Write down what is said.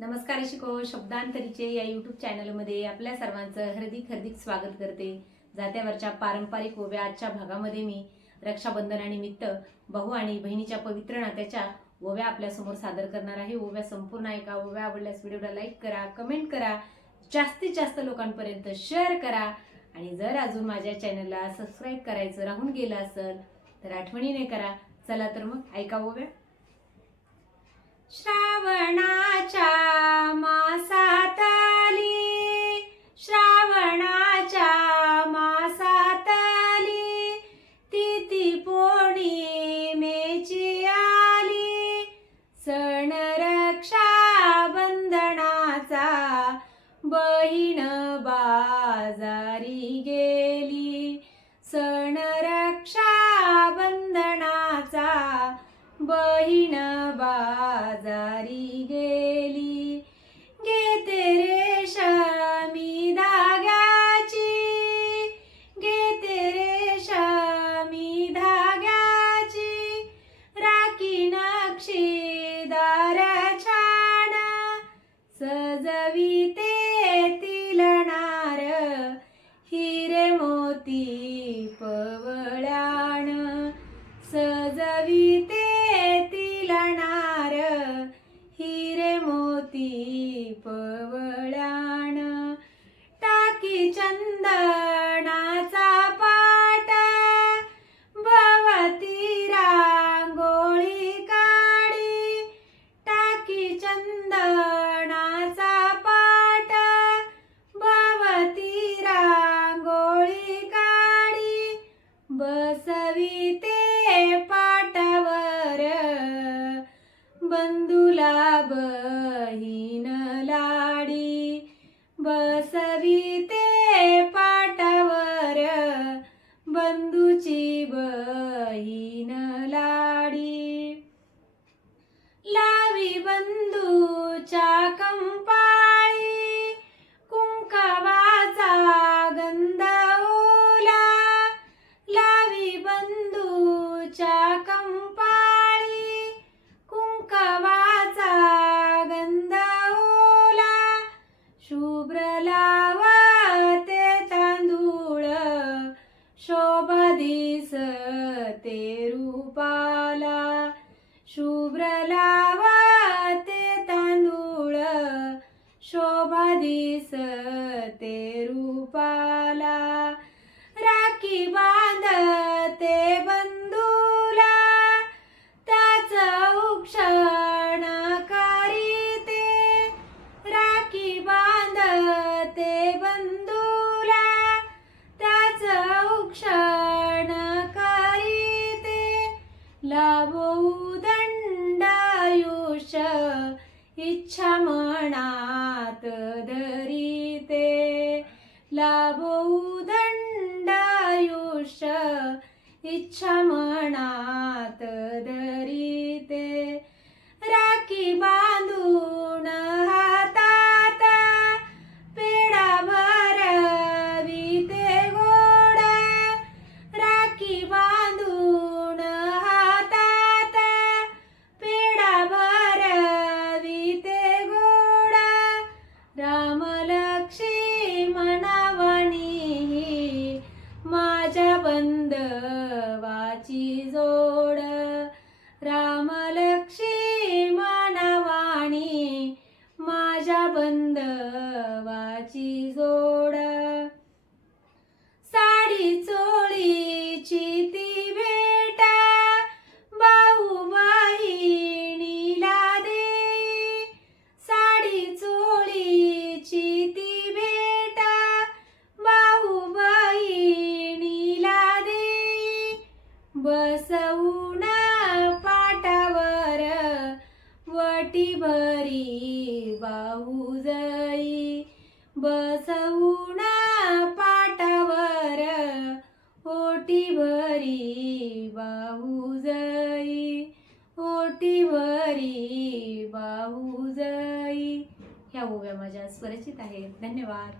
नमस्कार शिको शब्दांतरीचे या यूट्यूब चॅनलमध्ये आपल्या सर्वांचं हार्दिक हार्दिक स्वागत करते. जात्यावरच्या पारंपरिक ओव्या आजच्या भागामध्ये मी रक्षाबंधनानिमित्त भाऊ आणि बहिणीच्या पवित्र नात्याच्या ओव्या आपल्यासमोर सादर करणार आहे. ओव्या संपूर्ण ऐका ओव्या आवडल्यास व्हिडिओला लाईक करा कमेंट करा जास्तीत जास्त लोकांपर्यंत शेअर करा. आणि जर अजून माझ्या चॅनलला सबस्क्राईब करायचं राहून गेलं असेल तर आठवणीने करा. चला तर मग ऐका ओव्या. श्रावणाच्या मासात आली श्रावणाच्या मासात आली तिथी पौर्णिमेची आली. सण रक्षा बंधनाचा बहीण बहीण बाजारी गेली. घेते रेशमी धाग्याची. घेते रेशमी धाग्याची. राखी नक्षीदार छान सजविते. बंधुला बहीण लाडी बसविते पाटावर बंधूची बहीण लाडी लावी बंधूच्या कंपाळी कुंकवाचा गंध ओला. लावी बंधूच्या लावाते तांदूळ. शोभा दिसते रूपाला. राखी बांधते बंधूला. त्याच उक्षण करीते राखी बांधते बंधूला. त्याच उक्षण करीते लाभो इच्छा मनात धरीते. लाभो दंडायुष इच्छा मनात धरीते. रामलक्ष्मी बसवून पाटावर वटी भरी बाहू जाई. बसवून पाटावर ओटी भरी बाहू जाई. ओटी भरी बाहू जाई. ह्या ओव्या माझ्या स्वरचित आहेत. धन्यवाद.